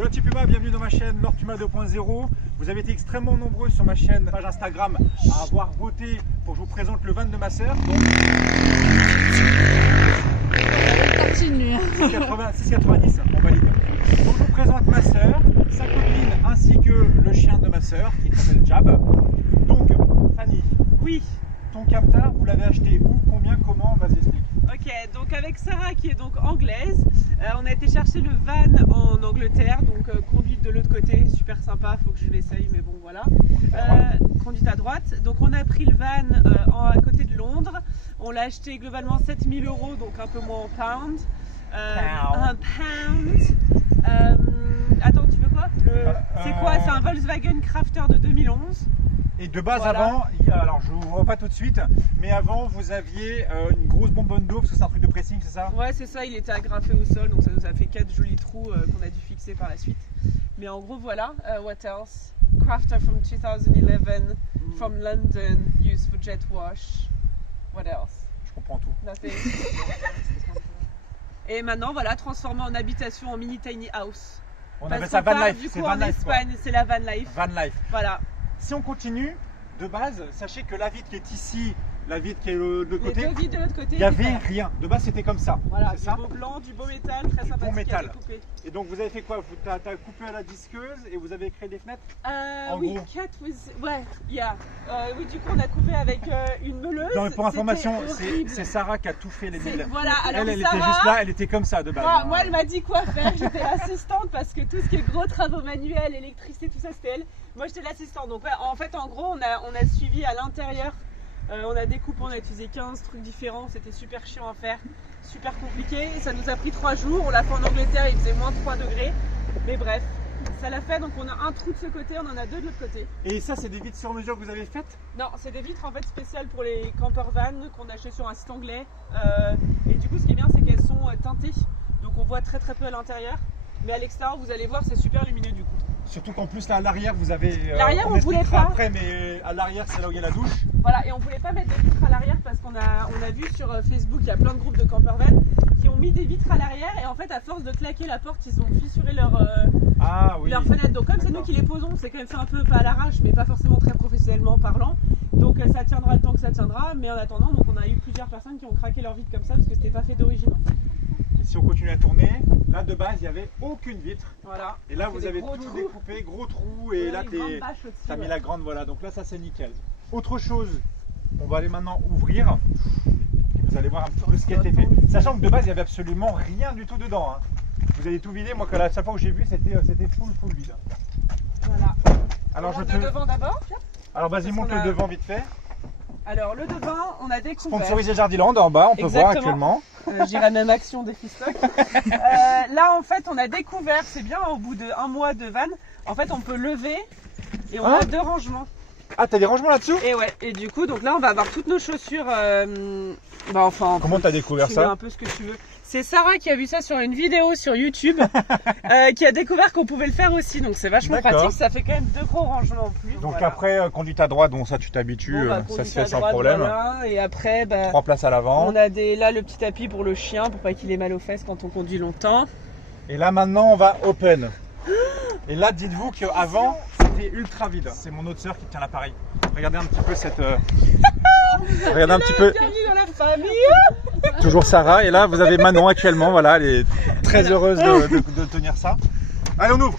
Yo Puma, bienvenue dans ma chaîne Nortuma 2.0. Vous avez été extrêmement nombreux sur ma chaîne, page Instagram, à avoir voté pour que je vous présente le van de ma sœur. Donc 6,90, on valide. Donc je vous présente ma sœur, sa copine ainsi que le chien de ma sœur qui s'appelle Jab. Donc Fanny, oui, ton camtar, vous l'avez acheté où, combien, comment, vas-y explique. Ok, donc avec Sarah qui est donc anglaise, on a été chercher le van en Angleterre, donc conduite de l'autre côté, super sympa, faut que je l'essaye, mais bon voilà. Conduite à droite, donc on a pris le van à côté de Londres, on l'a acheté globalement 7 000 €, donc un peu moins en pounds. Un pound. Attends, tu veux quoi? C'est quoi? C'est un Volkswagen Crafter de 2011. Et de base voilà. Avant, alors je ne vous vois pas tout de suite, mais avant vous aviez une grosse bonbonne d'eau parce que c'est un truc de pressing, c'est ça? Ouais, c'est ça, il était agrafé au sol, donc ça nous a fait 4 jolis trous qu'on a dû fixer par la suite. Mais en gros voilà, what else? Crafter from 2011, from London, used for jet wash. What else? Je comprends tout. Nothing. Et maintenant voilà, transformé en habitation, en mini tiny house. On appelle ça van life, c'est van en life. Espagne, c'est la van life. Van life. Voilà. Si on continue, de base, sachez que la vitre qui est ici, la vitre qui est de l'autre côté, Les deux vitres de l'autre côté, il n'y avait rien. De base, c'était comme ça. Voilà, c'est ça? du beau blanc, du beau métal, très Du sympathique bon métal. à découper. Et donc vous avez fait quoi? Tu as coupé à la disqueuse et vous avez créé des fenêtres? Oui, gros. cut with... Ouais, yeah. Oui, du coup, on a coupé avec une meuleuse. Non, mais pour information, C'était horrible. c'est Sarah qui a tout fait les meubles. Voilà, alors Elle Sarah, était juste là, elle était comme ça de base. Moi, elle m'a dit quoi faire. J'étais l'assistante parce que tout ce qui est gros travaux manuels, électricité, tout ça, c'était elle. Moi, j'étais l'assistante. Donc, ouais, en fait, en gros, on a suivi à l'intérieur. On a découpé, on a utilisé 15 trucs différents. C'était super chiant à faire, super compliqué. Ça nous a pris 3 jours. On l'a fait en Angleterre, il faisait moins 3 degrés. Mais bref, ça l'a fait. Donc, on a un trou de ce côté, on en a 2 de l'autre côté. Et ça, c'est des vitres sur mesure que vous avez faites? Non, c'est des vitres en fait spéciales pour les camper van qu'on a acheté sur un site anglais. Et du coup, ce qui est bien, c'est qu'elles sont teintées. Donc, on voit très très peu à l'intérieur. Mais à l'extérieur, vous allez voir, c'est super lumineux du coup. Surtout qu'en plus là à l'arrière vous avez. L'arrière on voulait pas. Après, mais à l'arrière c'est là où il y a la douche. Voilà, et on voulait pas mettre des vitres à l'arrière parce qu'on a vu sur Facebook, il y a plein de groupes de camper van qui ont mis des vitres à l'arrière et en fait à force de claquer la porte, ils ont fissuré leur fenêtre. Donc comme c'est nous qui les posons, c'est quand même fait un peu pas à l'arrache, mais pas forcément très professionnellement parlant. Donc ça tiendra le temps que ça tiendra, mais en attendant, donc on a eu plusieurs personnes qui ont craqué leur vitre comme ça parce que c'était pas fait d'origine. Et si on continue à tourner, là de base il n'y avait aucune vitre. Voilà. Et là vous avez tout découpé, gros trous, et là tu as mis la grande, voilà. Donc là ça c'est nickel. Autre chose, on va aller maintenant ouvrir. Et vous allez voir un petit peu ce qui a été fait. Sachant que de base il n'y avait absolument rien du tout dedans. Hein. Vous avez tout vidé, moi que la chaque fois que j'ai vu c'était full vide. Voilà. Alors on le devant d'abord. Alors vas-y, monte le devant vite fait. Alors le devant, on a découvert. Sponsorisé Jardiland en bas, on peut voir actuellement. J'irai même action des fistocs. Là en fait on a découvert, c'est bien au bout d'un mois de van, en fait on peut lever et on a 2 rangements. Ah, t'as des rangements là-dessous? Et ouais, et du coup donc là on va avoir toutes nos chaussures. Comment t'as découvert ça? Un peu ce que tu veux. C'est Sarah qui a vu ça sur une vidéo sur YouTube, qui a découvert qu'on pouvait le faire aussi, donc c'est vachement pratique, ça fait quand même 2 gros rangements en plus. Donc voilà. Après, conduite à droite, bon ça tu t'habitues, ça se fait sans problème. Voilà. Et après, 3 places à l'avant. On a là le petit tapis pour le chien, pour pas qu'il ait mal aux fesses quand on conduit longtemps. Et là maintenant on va open. Et là dites-vous qu'avant c'était ultra vide. C'est mon autre sœur qui tient l'appareil. Regardez un petit peu cette... Regardez un petit peu... Bienvenue dans la famille. Toujours Sarah, et là vous avez Manon actuellement, voilà, elle est très heureuse de tenir ça. Allez, on ouvre.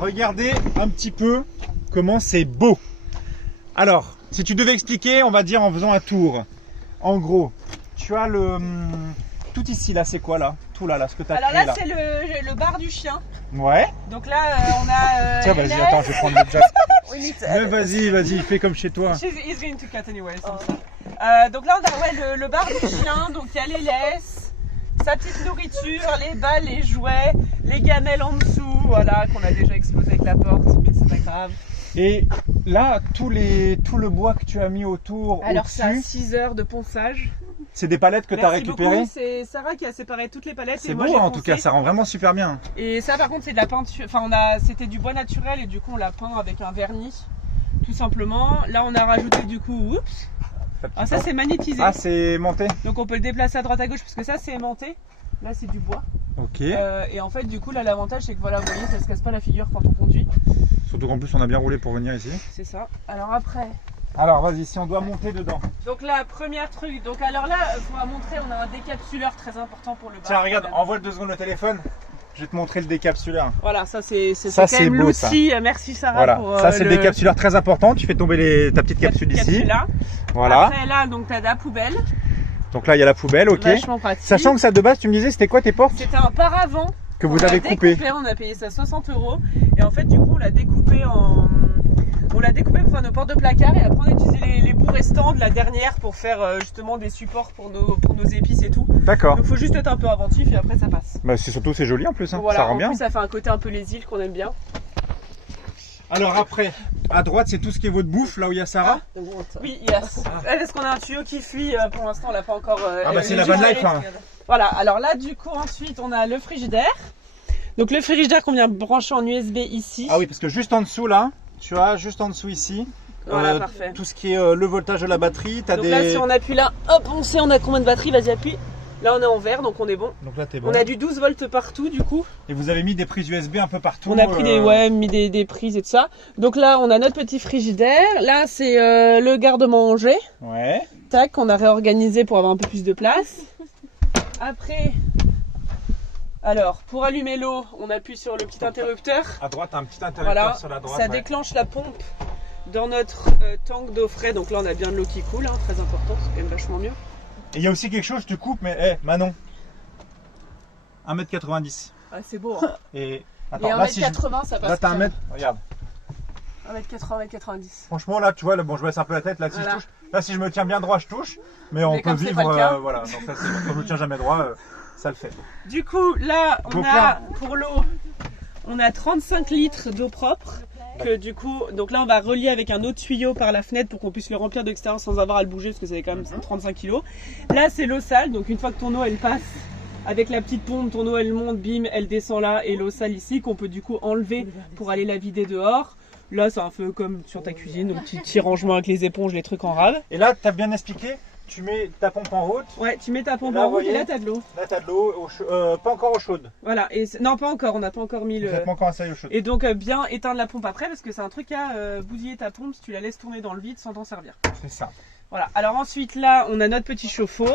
Regardez un petit peu comment c'est beau. Alors, si tu devais expliquer, on va dire en faisant un tour. En gros, tu as le... Tout ici, là, c'est quoi là? Tout là, ce que tu as créé là. Alors là, c'est le bar du chien. Ouais. Donc là, on a... Tiens, vas-y, attends, je vais prendre le jack. Mais vas-y, fais comme chez toi. He's going to cut anyway. Donc là, on a le bar du chien, donc il y a les laisses, sa petite nourriture, les balles, les jouets, les gamelles en dessous, voilà, qu'on a déjà exposé avec la porte, mais c'est pas grave. Et là, tout le bois que tu as mis autour, alors ça a au-dessus, 6 heures de ponçage. c'est des palettes que tu as récupérées. C'est Sarah qui a séparé toutes les palettes. C'est beau en tout cas, ça rend vraiment super bien. Et ça par contre c'est de la peinture, c'était du bois naturel et du coup on l'a peint avec un vernis, tout simplement. Là on a rajouté du coup, ah, ça c'est magnétisé. Ah, c'est monté. Donc on peut le déplacer à droite à gauche parce que ça c'est aimanté. Là c'est du bois. Ok. Et en fait, du coup, là, l'avantage, c'est que voilà, vous voyez, ça se casse pas la figure quand on conduit. Surtout qu'en plus, on a bien roulé pour venir ici. C'est ça. Alors après. Alors, vas-y, si on doit monter dedans. Donc la première truc. Donc alors là, pour vous montrer, on a un décapsuleur très important pour le bar. Tiens, regarde, envoie 2 secondes le téléphone. Je vais te montrer le décapsuleur. Voilà, ça c'est Ça, quand même beau, l'outil. Merci Sarah voilà. pour ça, c'est le décapsuleur très important. Tu fais tomber ta petite capsule ici. Voilà. Après là, donc tu as la poubelle. Donc là, il y a la poubelle, ok. Vachement pratique. Sachant que ça, de base, tu me disais, c'était quoi tes portes? C'était un paravent que vous avez coupé. On a payé ça 60 €. Et en fait, du coup, on l'a découpé en... On l'a découpé pour faire nos portes de placard et après on a utilisé les bouts restants de la dernière pour faire justement des supports pour nos épices et tout. D'accord. Donc il faut juste être un peu inventif et après ça passe. Bah c'est joli en plus, hein. Voilà, ça rend bien. En plus ça fait un côté un peu les îles qu'on aime bien. Alors après, à droite c'est tout ce qui est votre bouffe, là où il y a Sarah. Oui, yes. Parce qu'on a un tuyau qui fuit, pour l'instant on l'a pas encore... c'est la van life hein. Voilà, alors là du coup ensuite on a le frigidaire. Donc le frigidaire qu'on vient brancher en USB ici. Ah oui, parce que juste en dessous là, tu vois, juste en dessous ici, voilà, parfait. Tout ce qui est le voltage de la batterie, donc là si on appuie là, hop, on sait on a combien de batterie, vas-y appuie. Là on est en vert donc on est bon. Donc là t'es bon. On a du 12 volts partout du coup. Et vous avez mis des prises USB un peu partout. On a pris des prises et tout ça. Donc là on a notre petit frigidaire. Là c'est le garde-manger. Ouais. Tac, on a réorganisé pour avoir un peu plus de place. Après, alors pour allumer l'eau, on appuie sur le petit interrupteur. À droite, un petit interrupteur sur la droite. Ça déclenche la pompe dans notre tank d'eau frais. Donc là on a bien de l'eau qui coule, hein, très important, c'est quand même vachement mieux. Et il y a aussi quelque chose, je te coupe, mais Manon, 1,90 m. Ah, c'est beau. Hein. Et attends, là 1,80 m ça passe. Là t'as 1 mètre, regarde. 1,80 m, 1,90 m. Franchement là tu vois, bon je baisse un peu la tête, là si je touche. Là si je me tiens bien droit je touche, mais on peut vivre, voilà. Donc là, quand je me tiens jamais droit, ça le fait. Du coup là on a pour l'eau, on a 35 litres d'eau propre. Que du coup, donc là on va relier avec un autre tuyau par la fenêtre pour qu'on puisse le remplir de l'extérieur sans avoir à le bouger parce que ça fait quand même 35 kg. Là c'est l'eau sale, donc une fois que ton eau elle passe avec la petite pompe, ton eau elle monte, bim, elle descend là et l'eau sale ici qu'on peut du coup enlever pour aller la vider dehors. Là c'est un peu comme sur ta cuisine, donc petit rangement avec les éponges, les trucs en rave. Et là tu as bien expliqué, tu mets ta pompe en route. Ouais, tu mets ta pompe en route et là tu as de l'eau. Là tu as de l'eau, pas encore eau chaude. Voilà, et non pas encore, on n'a pas encore mis le... Vous n'êtes pas encore assez eau chaude. Et donc bien éteindre la pompe après parce que c'est un truc à bousiller ta pompe si tu la laisses tourner dans le vide sans t'en servir. C'est ça. Voilà, alors ensuite là on a notre petit chauffe-eau.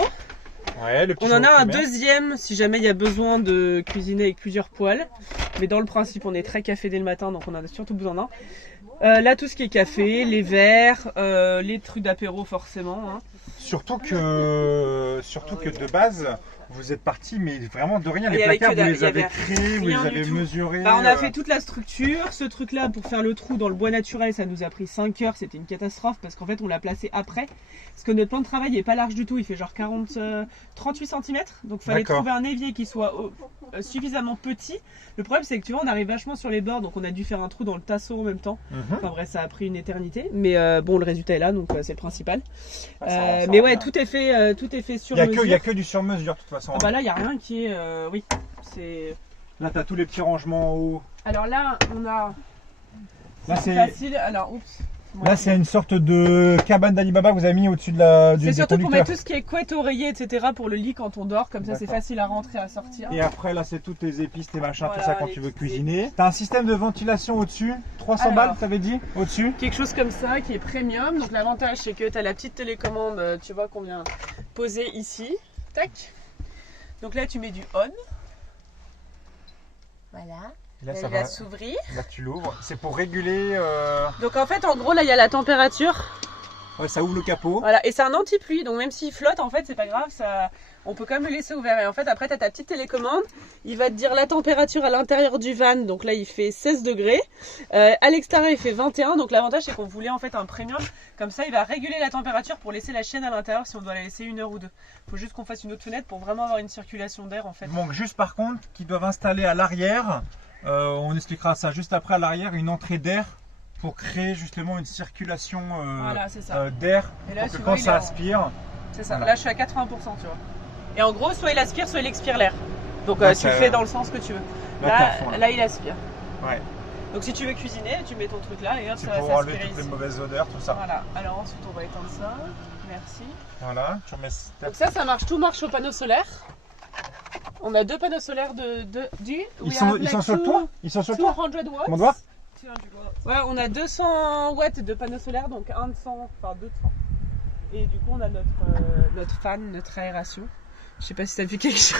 Ouais, le petit on en a un deuxième si jamais il y a besoin de cuisiner avec plusieurs poêles. Mais dans le principe on est très café dès le matin donc on en a surtout besoin d'un. Là tout ce qui est café, les verres, les trucs d'apéro forcément. Hein. Surtout que de base, vous êtes parti, mais vraiment de rien. Les placards, vous les avez créés, vous les avez mesurés. Bah, on a fait toute la structure. Ce truc-là, pour faire le trou dans le bois naturel, ça nous a pris 5 heures. C'était une catastrophe parce qu'en fait, on l'a placé après. Parce que notre plan de travail n'est pas large du tout. Il fait genre 38 cm. Donc, il fallait trouver un évier qui soit suffisamment petit. Le problème, c'est que tu vois, on arrive vachement sur les bords. Donc, on a dû faire un trou dans le tasseau en même temps. Enfin, bref, ça a pris une éternité. Mais bon, le résultat est là. Donc, c'est le principal. Mais ouais, tout est fait sur mesure. Il n'y a que du sur mesure, de toute façon. Ah bah là, il n'y a rien qui est... oui, c'est... Là, tu as tous les petits rangements en haut. Alors là, on a... Là, c'est facile. Alors, oups. Là, c'est une sorte de cabane d'Alibaba que vous avez mis au-dessus de la du C'est surtout pour mettre tout ce qui est couette, oreiller, etc. pour le lit quand on dort. Comme ça, c'est facile à rentrer, à sortir. Et après, là, c'est toutes tes épices, tes machins, tout ça quand tu veux cuisiner. Tu as un système de ventilation au-dessus. 300 balles, tu avais dit, au-dessus. Quelque chose comme ça qui est premium. Donc, l'avantage, c'est que tu as la petite télécommande, tu vois, qu'on vient poser ici. Tac. Donc là, tu mets du on. Voilà. Là, elle va s'ouvrir. Là, tu l'ouvres. C'est pour réguler. Donc en fait, en gros, là, il y a la température. Ouais, ça ouvre le capot. Voilà, et c'est un anti-pluie. Donc même s'il flotte, en fait, c'est pas grave. On peut quand même le laisser ouvert. Et en fait, après, tu as ta petite télécommande. Il va te dire la température à l'intérieur du van. Donc là, il fait 16 degrés. À l'extérieur, il fait 21. Donc l'avantage, c'est qu'on voulait en fait un premium. Comme ça, il va réguler la température pour laisser la chienne à l'intérieur si on doit la laisser 1 heure ou 2. Il faut juste qu'on fasse une autre fenêtre pour vraiment avoir une circulation d'air en fait. Donc juste par contre, qu'ils doivent installer à l'arrière. On expliquera ça juste après à l'arrière, une entrée d'air pour créer justement une circulation d'air pour que quand ça aspire. C'est ça, là je suis à 80% tu vois. Et en gros, soit il aspire, soit il expire l'air. Donc tu le fais dans le sens que tu veux. Là il aspire. Ouais. Donc si tu veux cuisiner, tu mets ton truc là et hop, ça va s'aspirer. Pour enlever toutes les mauvaises odeurs, tout ça. Voilà, alors ensuite on va éteindre ça. Merci. Voilà, tu remets. Donc ça marche, tout marche au panneau solaire. On a 2 panneaux solaires Ils sont sur le toit? Ils sont sur le toit? 200 watts. Mon doigt? Ouais, on a 200 watts de panneaux solaires, donc 1 de 100, enfin 2 de 100. Et du coup, on a notre fan, notre aération. Je sais pas si t'as vu quelque chose.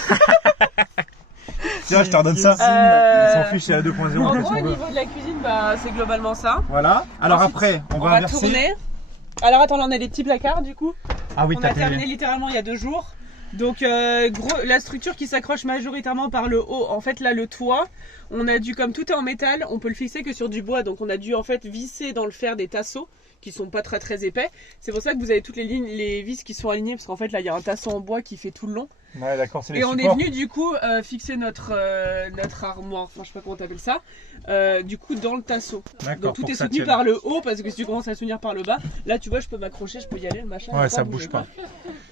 Tiens, je te redonne ça. Ils s'en fichent, c'est la 2.0. En gros, au niveau de la cuisine, bah, c'est globalement ça. Voilà. Alors Ensuite, après, on va inverser. tourner. Alors attends, là on a des petits placards du coup. Ah oui, on a terminé littéralement il y a 2 jours. Donc la structure qui s'accroche majoritairement par le haut, en fait là le toit, on a dû, comme tout est en métal, on peut le fixer que sur du bois, donc on a dû en fait visser dans le fer des tasseaux qui sont pas très épais. C'est pour ça que vous avez toutes les lignes, les vis qui sont alignées, parce qu'en fait là il y a un tasseau en bois qui fait tout le long. Ouais, d'accord, c'est les Et on supports. est venu du coup fixer notre armoire, enfin je sais pas comment t'appelles ça, du coup dans le tasseau. Donc tout est soutenu par le haut, parce que si tu commences à soutenir par le bas, là tu vois je peux m'accrocher, je peux y aller, le machin. Ouais, ça bouge pas.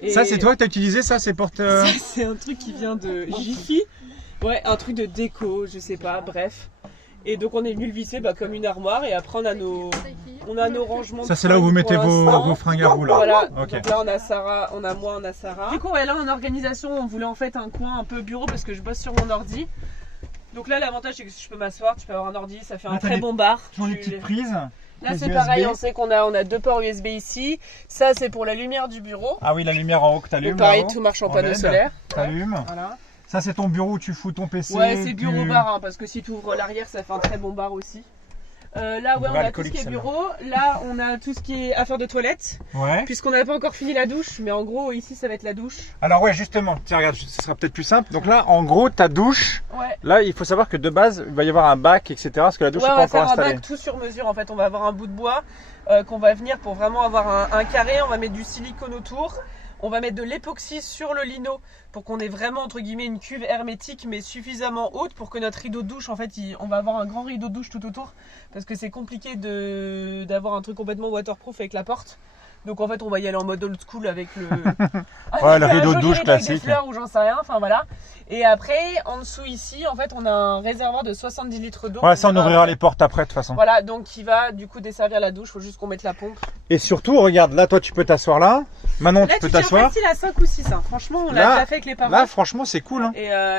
Et ça c'est toi que t'as utilisé, ça c'est porte. Ça c'est un truc qui vient de Jiffy. Ouais, un truc de déco, je sais pas, bref. Et donc on est venu le visser comme une armoire, et après on a nos rangements. Ça c'est là où vous mettez vos fringues à vous là. Voilà, Okay. donc là on a Sarah, on a moi, on a Sarah. Du coup ouais, là en organisation on voulait en fait un coin un peu bureau parce que je bosse sur mon ordi. Donc là l'avantage c'est que je peux m'asseoir, tu peux avoir un ordi, ça fait un très bon bar. Toujours des petites prises. Là c'est pareil, on sait qu'on a 2 ports USB ici. Ça c'est pour la lumière du bureau. Ah oui, la lumière en haut que tu allumes. Pareil, tout marche en panneau solaire. T'allumes. Voilà. Ça c'est ton bureau où tu fous ton PC. Ouais, c'est bureau bar, parce que si tu ouvres l'arrière, ça fait un très bon bar aussi. Là, ouais, on a tout ce qui est bureau. Là, on a tout ce qui est affaires de toilette. Ouais. Puisqu'on n'avait pas encore fini la douche, mais en gros, ici, ça va être la douche. Alors ouais, justement, tiens, regarde, ce sera peut-être plus simple. Donc là, en gros, ta douche. Ouais. Là, il faut savoir que de base, il va y avoir un bac, etc. Parce que la douche n'est pas encore installée. On va faire un bac tout sur mesure. En fait, on va avoir un bout de bois qu'on va venir pour vraiment avoir un carré. On va mettre du silicone autour. On va mettre de l'époxy sur le lino pour qu'on ait vraiment entre guillemets une cuve hermétique mais suffisamment haute pour que notre rideau de douche, en fait, on va avoir un grand rideau de douche tout autour parce que c'est compliqué d'avoir un truc complètement waterproof avec la porte. Donc en fait on va y aller en mode old school avec le, ouais, le rideau de douche classique. Des fleurs ou j'en sais rien, enfin voilà. Et après en dessous ici en fait on a un réservoir de 70 litres d'eau. Ouais, ça on ouvrira les portes après de toute façon. Voilà, donc qui va du coup desservir la douche, faut juste qu'on mette la pompe. Et surtout regarde, là toi tu peux t'asseoir là. Manon tu peux t'asseoir. Là tu tiens facile à 5 ou 6 hein. Franchement on l'a déjà fait avec les parents. Là franchement c'est cool hein.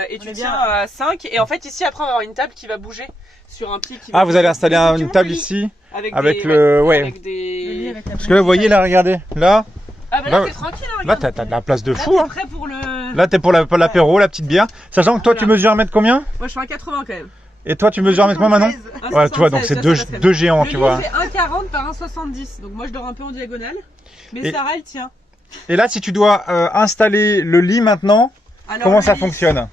Et tu tiens à 5 et en fait ici après on va avoir une table qui va bouger sur un pied qui va vous allez installer une table ici avec le des... Parce que là vous voyez là regardez là. Ah bah là t'es tranquille hein, là t'as de la place de fou hein. Prêt pour le... Là t'es pour l'apéro, la petite bière. Sachant que toi tu mesures 1m combien? Moi je suis à 80 quand même. Et toi tu mesures 1m combien Manon? Ouais tu vois donc c'est deux géants tu vois. Le lit fait 1,40 par 1,70 donc moi je dors un peu en diagonale. Mais Sarah elle tient. Et là si tu dois installer le lit maintenant, comment ça fonctionne?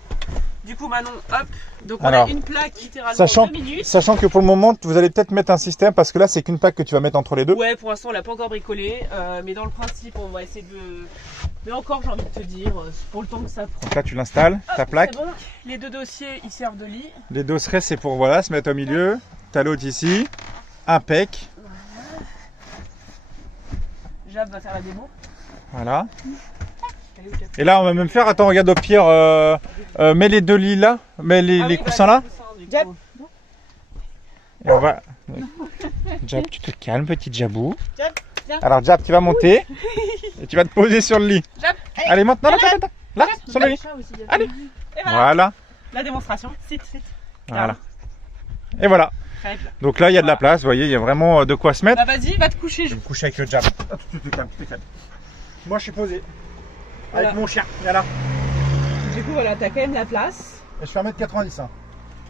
Du coup Manon, hop, donc on a une plaque littéralement sachant, 2 minutes. Sachant que pour le moment, vous allez peut-être mettre un système parce que là c'est qu'une plaque que tu vas mettre entre les deux. Ouais, pour l'instant on l'a pas encore bricolé, mais dans le principe on va essayer de... Mais encore j'ai envie de te dire, pour le temps que ça prend. Donc là tu l'installes, ta plaque. Bon. Les 2 dossiers ils servent de lit. Les dosseraient c'est pour voilà, se mettre au milieu. T'as l'autre ici, impec. Jab va faire la démo. Voilà. Et là on va même faire, attends regarde au pire, mets les 2 lits là, mets les coussins là. Jab. Et on va... Jab, tu te calmes petit Jabou. Jab, viens. Alors Jab tu vas monter et tu vas te poser sur le lit. Jab. Allez monte, non, là, sur le lit. Allez. Voilà. La démonstration, sit. Voilà. Et voilà. Donc là il y a de la place, vous voyez, il y a vraiment de quoi se mettre. Bah vas-y, va te coucher. Je vais me coucher avec le Jab. Ah, tu te calmes. Moi je suis posé. Avec mon chien, voilà. Du coup voilà, t'as quand même la place. Et je fais 1m90 hein.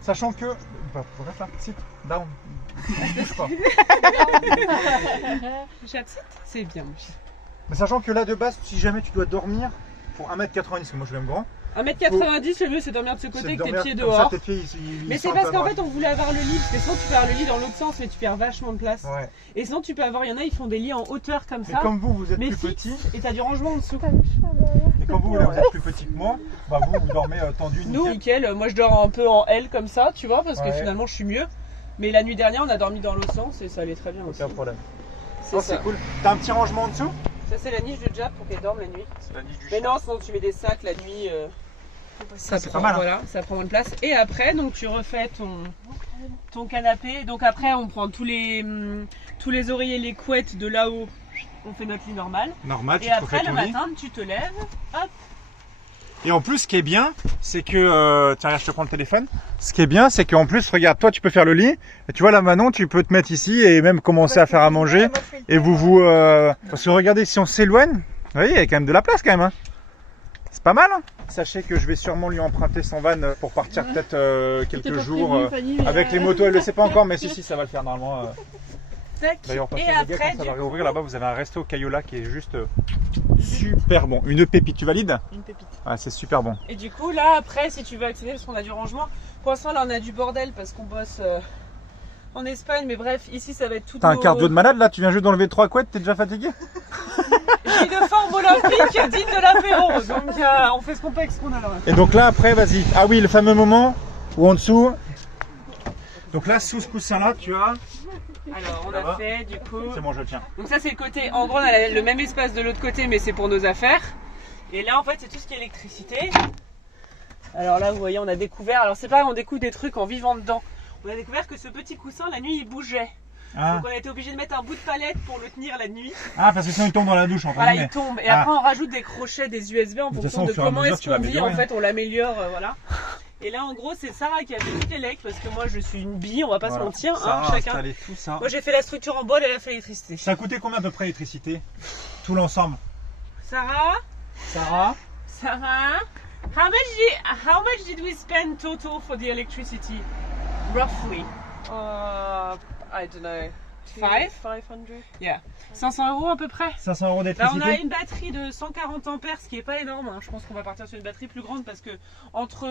Sachant que... Reste là, sit, down. Bouge pas. C'est bien mon chien. Mais sachant que là de base, si jamais tu dois dormir pour 1m90, parce que moi je l'aime grand. 1m90, le mieux c'est dormir de ce côté avec tes pieds dehors. Ça, tes pieds, mais c'est parce qu'en fait on voulait avoir le lit, parce que sinon tu perds le lit dans l'autre sens, mais tu perds vachement de place. Ouais. Et sinon tu peux avoir, il y en a ils font des lits en hauteur comme ça. Et comme vous êtes plus petit. Et t'as du rangement en dessous. Et comme vous êtes plus petit que moi, bah vous dormez tendu nickel. Nous nickel, moi je dors un peu en L comme ça, tu vois, parce que finalement je suis mieux. Mais la nuit dernière on a dormi dans l'autre sens et ça allait très bien aussi. Aucun problème. C'est cool. T'as un petit rangement en dessous? Ça c'est la niche de Jab pour qu'elle dorme la nuit. C'est la niche du chien. Mais non, sinon tu mets des sacs la nuit. Ça prend, pas mal, hein. Voilà, ça prend moins de place. Et après, donc tu refais ton canapé. Donc après, on prend tous les oreillers, les couettes de là-haut. On fait notre lit normal. Normal. Et après, le matin, tu te lèves, hop, Et en plus, ce qui est bien, c'est que... tiens, regarde, je te prends le téléphone. Ce qui est bien, c'est qu'en plus, regarde, toi, tu peux faire le lit. Et tu vois, là, Manon, tu peux te mettre ici et même commencer à faire à manger. Et vous... Parce que regardez, si on s'éloigne, vous voyez, il y a quand même de la place, quand même. Hein. C'est pas mal. Hein. Sachez que je vais sûrement lui emprunter son van pour partir peut-être quelques jours. Avec les motos, elle ne le sait pas encore, mais si, ça va le faire normalement. D'ailleurs, et après, quand ça va réouvrir là-bas, vous avez un resto Cayola qui est juste super bon. Une pépite, tu valides? Une pépite. Ah, c'est super bon. Et du coup, là, après, si tu veux accéder, parce qu'on a du rangement, pour l'instant, là, on a du bordel parce qu'on bosse en Espagne, mais bref, ici, ça va être tout. T'as un cardio de malade là? Tu viens juste d'enlever 3 couettes, t'es déjà fatigué? J'ai une forme olympique digne de l'apéro, donc on fait ce qu'on peut avec ce qu'on a là. Et donc là, après, vas-y. Ah oui, le fameux moment où en dessous. Donc là, sous ce coussin-là, tu as. Alors on a fait du coup. C'est bon, je tiens. Donc ça c'est le côté. En gros on a le même espace de l'autre côté mais c'est pour nos affaires. Et là en fait c'est tout ce qui est électricité. Alors là vous voyez on a découvert. Alors c'est pas on découvre des trucs en vivant dedans. On a découvert que ce petit coussin la nuit il bougeait. Ah. Donc on a été obligé de mettre un bout de palette pour le tenir la nuit. Ah parce que sinon il tombe dans la douche en fait. Voilà il tombe. Et après on rajoute des crochets, des USB en fonction de comment est-ce qu'on vit. En fait on l'améliore voilà. Et là en gros c'est Sarah qui a fait toutes les legs parce que moi je suis une bille, on va pas se mentir, hein, chacun. Tout ça. Moi j'ai fait la structure en bois, elle a fait l'électricité. Ça a coûté combien à peu près l'électricité? Tout l'ensemble. Sarah, how much did we spend total for the electricity? Roughly. I don't know. 500? Yeah. 500 € à peu près. 500 € Là, d'électricité. on a une batterie de 140 ampères, ce qui est pas énorme. Hein. Je pense qu'on va partir sur une batterie plus grande parce que entre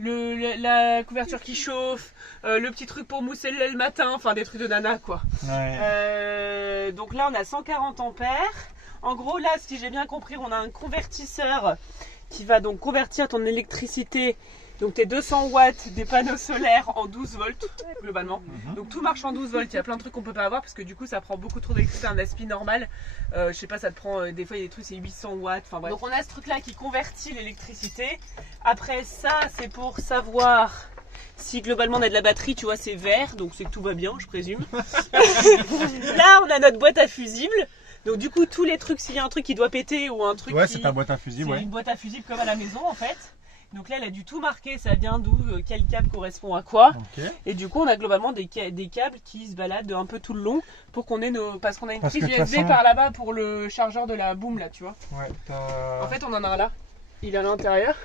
la couverture qui chauffe, le petit truc pour mousser le lait le matin, enfin des trucs de nana quoi. Ouais. Donc là on a 140 ampères. En gros là si j'ai bien compris on a un convertisseur qui va donc convertir ton électricité. Donc tes 200 watts des panneaux solaires en 12 volts globalement. Donc tout marche en 12 volts. Il y a plein de trucs qu'on peut pas avoir parce que du coup ça prend beaucoup trop d'électricité. Un aspi normal, je sais pas, ça te prend des fois il y a des trucs c'est 800 watts. Enfin bref. Donc on a ce truc là qui convertit l'électricité. Après ça c'est pour savoir si globalement on a de la batterie, tu vois c'est vert donc c'est que tout va bien je présume. Là on a notre boîte à fusibles. Donc du coup tous les trucs s'il y a un truc qui doit péter ou un truc ouais c'est ta boîte à fusibles. C'est une boîte à fusibles comme à la maison en fait. Donc là, elle a dû tout marquer, ça vient d'où, quel câble correspond à quoi. Okay. Et du coup, on a globalement des câbles qui se baladent un peu tout le long pour qu'on ait nos. Parce qu'on a une prise USB par là-bas pour le chargeur de la boom là, tu vois. Ouais, en fait, on en a un là. Il est à l'intérieur.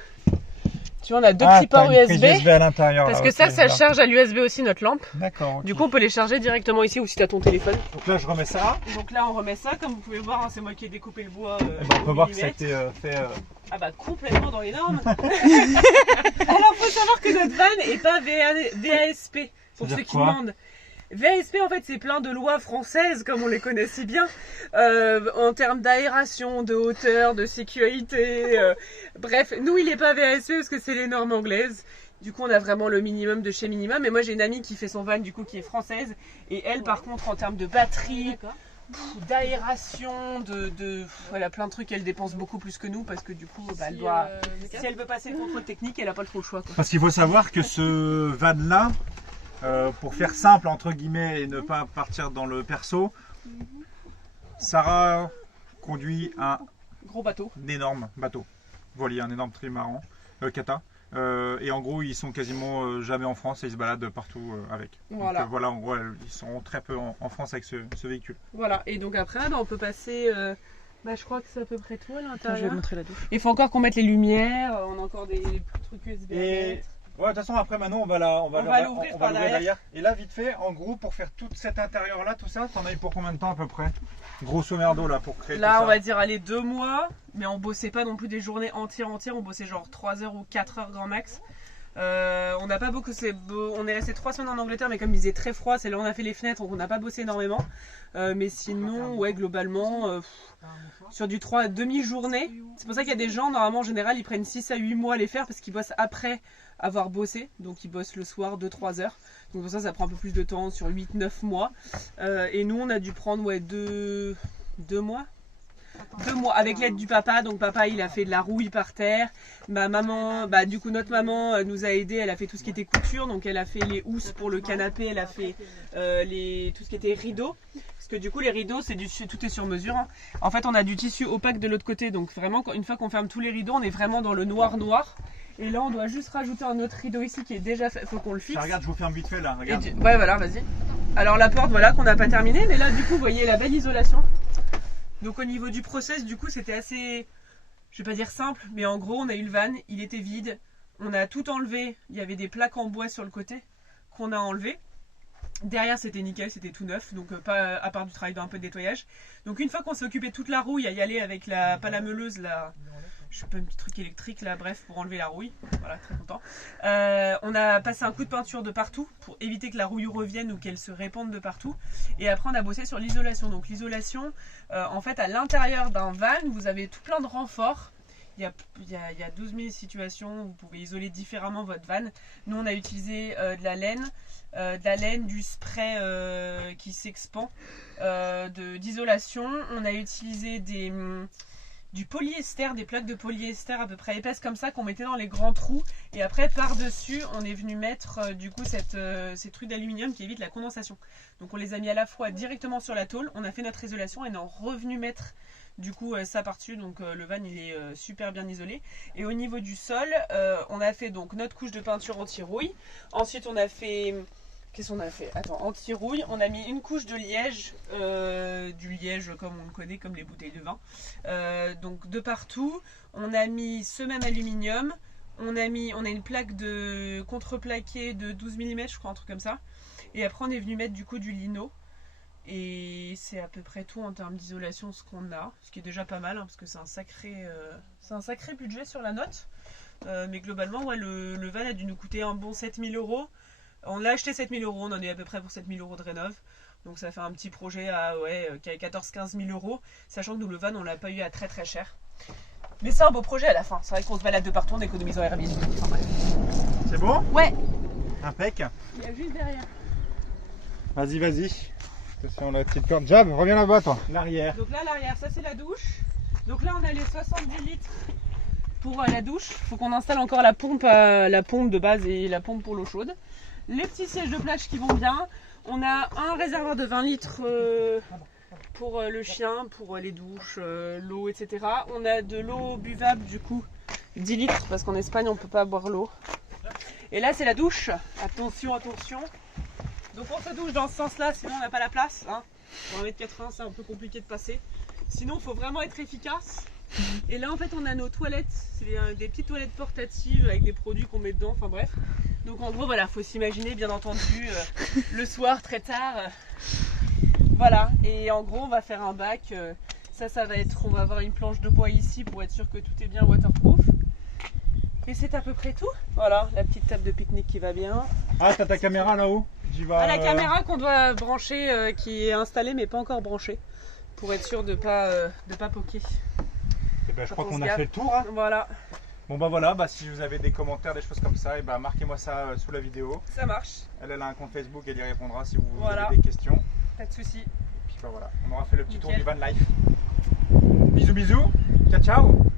Tu vois, on a deux petits ports USB. à l'intérieur. Parce que ça charge à l'USB aussi notre lampe. D'accord. Okay. Du coup, on peut les charger directement ici ou si tu as ton téléphone. Donc là, je remets ça. Donc là, on remet ça. Comme vous pouvez voir, hein, c'est moi qui ai découpé le bois. On peut voir que ça a été fait. Ah bah complètement dans les normes. Alors faut savoir que notre van est pas VASP pour ceux qui demandent. VASP en fait c'est plein de lois françaises comme on les connaît si bien en termes d'aération, de hauteur, de sécurité. Bref, nous il est pas VASP parce que c'est les normes anglaises. Du coup on a vraiment le minimum de chez minimum. Mais moi j'ai une amie qui fait son van du coup qui est française et elle par contre en termes de batterie. D'aération, elle a plein de trucs, elle dépense beaucoup plus que nous parce que du coup bah, elle doit, si elle veut passer le contrôle technique, elle n'a pas trop le choix quoi. Parce qu'il faut savoir que ce van là, pour faire simple entre guillemets et ne pas partir dans le perso, Sarah conduit un gros bateau, un énorme bateau, voilier, un énorme trimaran, kata. Et en gros ils sont quasiment jamais en France et ils se baladent partout avec. Voilà. Donc, voilà, en gros ils sont très peu en France avec ce véhicule. Voilà, et donc après on peut passer, je crois que c'est à peu près tout à l'intérieur. Je vais montrer la douche. Il faut encore qu'on mette les lumières, on a encore des trucs USB. Et ouais, de toute façon après maintenant on va l'ouvrir derrière. Et là vite fait, en gros pour faire tout cet intérieur là, tout ça, t'en as eu pour combien de temps à peu près? Grosso merdo là pour créer là tout ça. On va dire allez 2 mois, mais on bossait pas non plus des journées entières, on bossait genre 3 heures ou 4 heures grand max. On n'a pas beaucoup, on est resté 3 semaines en Angleterre, mais comme il faisait très froid, c'est là où on a fait les fenêtres, donc on n'a pas bossé énormément. Mais sinon, ouais, globalement, sur du 3 demi-journée. C'est pour ça qu'il y a des gens, normalement en général, ils prennent 6 à 8 mois à les faire parce qu'ils bossent après avoir bossé. Donc ils bossent le soir 2-3 heures. Donc pour ça prend un peu plus de temps, sur 8-9 mois. Et nous, on a dû prendre 2 mois. 2 mois avec l'aide du papa. Donc papa il a fait de la rouille par terre. Ma maman, du coup notre maman nous a aidé. Elle a fait tout ce qui était couture. Donc elle a fait les housses pour le canapé. Elle a fait tout ce qui était rideaux. Parce que du coup les rideaux tout est sur mesure. Hein. En fait on a du tissu opaque de l'autre côté. Donc vraiment une fois qu'on ferme tous les rideaux, on est vraiment dans le noir. Et là on doit juste rajouter un autre rideau ici qui est déjà fait. Faut qu'on le fixe. Ça, regarde, je vous ferme vite fait là. Regarde. Ouais voilà, vas-y. Alors la porte, voilà, qu'on n'a pas terminé, mais là du coup vous voyez la belle isolation. Donc au niveau du process, du coup c'était assez, je vais pas dire simple, mais en gros on a eu le van, il était vide, on a tout enlevé, il y avait des plaques en bois sur le côté qu'on a enlevé. Derrière c'était nickel, c'était tout neuf, donc pas à part du travail d'un peu de nettoyage. Donc une fois qu'on s'est occupé de toute la rouille, à y aller avec la pâle à meuleuse, je sais pas, un petit truc électrique là, bref, pour enlever la rouille. Voilà, très content. On a passé un coup de peinture de partout pour éviter que la rouille revienne ou qu'elle se répande de partout. Et après on a bossé sur l'isolation. Donc l'isolation, en fait à l'intérieur d'un van, vous avez tout plein de renforts. Il y a 12 000 situations où vous pouvez isoler différemment votre van. Nous on a utilisé de la laine, du spray qui s'expand, d'isolation. On a utilisé du polyester, des plaques de polyester à peu près épaisses comme ça qu'on mettait dans les grands trous. Et après par dessus on est venu mettre du coup ces trucs d'aluminium qui évitent la condensation. Donc on les a mis à la fois directement sur la tôle, on a fait notre isolation et on est revenu mettre du coup ça par dessus. Donc le van il est super bien isolé. Et au niveau du sol, on a fait donc notre couche de peinture anti-rouille. Ensuite on a fait... Qu'est-ce qu'on a fait? Attends, anti-rouille, on a mis une couche de liège, du liège comme on le connaît, comme les bouteilles de vin. Donc de partout, on a mis ce même aluminium, on a une plaque de contreplaqué de 12 mm, je crois, un truc comme ça. Et après on est venu mettre du coup du lino. Et c'est à peu près tout en termes d'isolation ce qu'on a, ce qui est déjà pas mal, hein, parce que c'est un sacré budget sur la note. Mais globalement, ouais, le van a dû nous coûter un bon 7 000 €. On l'a acheté 7 000 €, on en est à peu près pour 7 000 € de rénov. Donc ça fait un petit projet à 14-15 000 €, sachant que nous le van on l'a pas eu à très cher. Mais c'est un beau projet à la fin, c'est vrai qu'on se balade de partout, on économise en Airbnb. Enfin, bref. C'est bon? Ouais. Impec. Il y a juste derrière. Vas-y. Attention la petite corde. Jab, reviens là-bas toi. L'arrière. Donc là l'arrière, ça c'est la douche. Donc là on a les 70 litres pour la douche. Faut qu'on installe encore la pompe de base et la pompe pour l'eau chaude. Les petits sièges de plage qui vont bien. On a un réservoir de 20 litres pour le chien, pour les douches, l'eau, etc. On a de l'eau buvable du coup, 10 litres parce qu'en Espagne on ne peut pas boire l'eau. Et là c'est la douche. Attention. Donc on se douche dans ce sens-là, sinon on n'a pas la place. Hein. Pour 1,80 m, c'est un peu compliqué de passer. Sinon il faut vraiment être efficace. Et là en fait on a nos toilettes, c'est des petites toilettes portatives avec des produits qu'on met dedans, enfin bref. Donc en gros voilà, faut s'imaginer bien entendu le soir très tard. Voilà, et en gros on va faire un bac, ça va être, on va avoir une planche de bois ici pour être sûr que tout est bien waterproof. Et c'est à peu près tout. Voilà, la petite table de pique-nique qui va bien. Ah t'as ta caméra là-haut? La caméra qu'on doit brancher, qui est installée mais pas encore branchée, pour être sûr de pas poker. Et ben, je crois qu'on a fait le tour. Hein. Voilà. Bon bah voilà, si vous avez des commentaires, des choses comme ça, et marquez-moi ça sous la vidéo. Ça marche. Elle a un compte Facebook, elle y répondra si vous voilà. avez des questions. Pas de soucis. Et puis voilà, on aura fait le petit tour du van life. Bisous, ciao ciao.